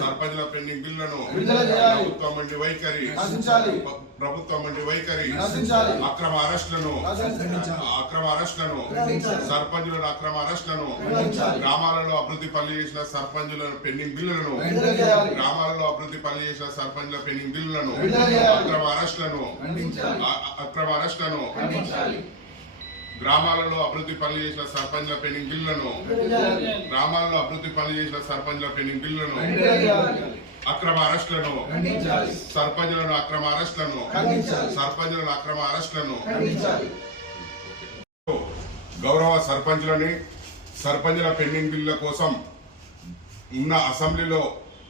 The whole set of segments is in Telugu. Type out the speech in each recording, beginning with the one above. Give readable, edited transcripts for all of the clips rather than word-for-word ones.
సర్పంచ్ల పెండింగ్ బిల్లులను ప్రభుత్వం వంటి వైఖరి అక్రమ అరెస్టులను సర్పంచులను అక్రమ అరెస్టులను గ్రామాలలో అభివృద్ధి పనులు చేసిన సర్పంచుల పెండింగ్ బిల్లులను గ్రామాలలో అభివృద్ధి పనులు చేసిన సర్పంచుల పెండింగ్ బిల్లులను అక్రమ అరెస్టులను గ్రామాలలో అభివృద్ధి పనులు చేసిన సర్పంచ్ల పెండింగ్ బిల్లులను అక్రమ అరెస్టులను సర్పంచులను అక్రమ అరెస్టులను గౌరవ సర్పంచుల పెండింగ్ బిల్లుల కోసం ఉన్న అసెంబ్లీలో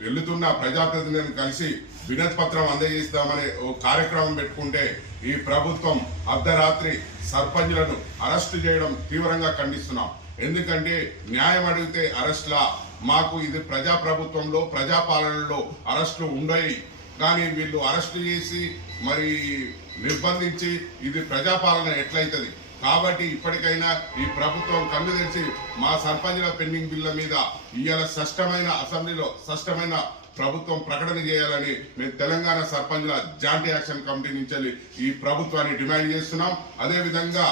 వెళ్తున్న ప్రజాప్రతినిధులను కలిసి వినతి పత్రం అందజేస్తామనే ఓ కార్యక్రమం పెట్టుకుంటే ఈ ప్రభుత్వం అర్ధరాత్రి సర్పంచులను అరెస్టు చేయడం తీవ్రంగా ఖండిస్తున్నాం. ఎందుకంటే న్యాయం అడిగితే అరెస్టులా? మాకు ఇది ప్రజాప్రభుత్వంలో ప్రజాపాలనలో అరెస్టులు ఉండయి, కానీ వీళ్ళు అరెస్టు చేసి మరి నిర్బంధించి ఇది ప్రజాపాలన ఎట్లయితది? కాబట్టి ఇప్పటికైనా ఈ ప్రభుత్వం కళ్ళు తెరిచి మా సర్పంచుల పెండింగ్ బిల్ల మీద ఇవాళ అసెంబ్లీలో స్పష్టమైన ప్రభుత్వం ప్రకటన చేయాలని మేము తెలంగాణ సర్పంచుల జాయింట్ యాక్షన్ కమిటీ నుంచి ఈ ప్రభుత్వాన్ని డిమాండ్ చేస్తున్నాం. అదేవిధంగా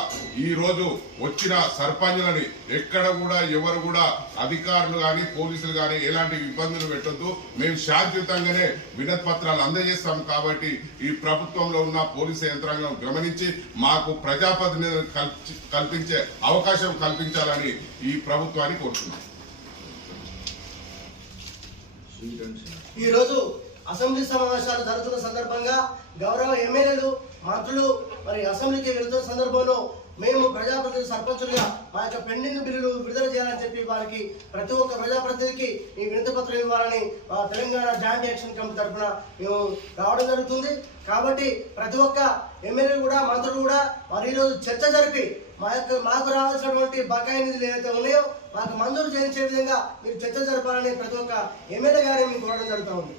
ఈ రోజు వచ్చిన సర్పంచులని ఎక్కడ కూడా ఎవరు కూడా అధికారులు కానీ పోలీసులు కానీ ఎలాంటి ఇబ్బందులు పెట్టొద్దు. మేము శాంతియుతంగానే వినతి పత్రాలు అందజేస్తాం. కాబట్టి ఈ ప్రభుత్వంలో ఉన్న పోలీసు యంత్రాంగం గమనించి మాకు ప్రజాప్రతినిధులు కల్పించే అవకాశం కల్పించాలని ఈ ప్రభుత్వాన్ని కోరుతున్నాం. ఈ రోజు అసెంబ్లీ సమావేశాలు జరుగుతున్న సందర్భంగా గౌరవ ఎమ్మెల్యేలు మంత్రులు మరి అసెంబ్లీకి వెళ్తున్న సందర్భంలో మేము ప్రజాప్రతినిధి సర్పంచులుగా మా యొక్క పెండింగ్ బిల్లులు విడుదల చేయాలని చెప్పి వారికి ప్రతి ఒక్క ప్రజాప్రతినిధికి ఈ వినతి పత్రం ఇవ్వాలని మా తెలంగాణ జాయింట్ యాక్షన్ కమిటీ తరఫున మేము రావడం జరుగుతుంది. కాబట్టి ప్రతి ఒక్క ఎమ్మెల్యే కూడా మంత్రులు కూడా మరి ఈరోజు చర్చ జరిపి మాకు రావాల్సినటువంటి బకాయి నిధులు ఏవైతే ఉన్నాయో మాకు మంజూరు చేయించే విధంగా మీరు చర్చ జరపాలని ప్రతి ఒక్క ఎమ్మెల్యే గారిని మేము కోరడం జరుగుతూ ఉంది.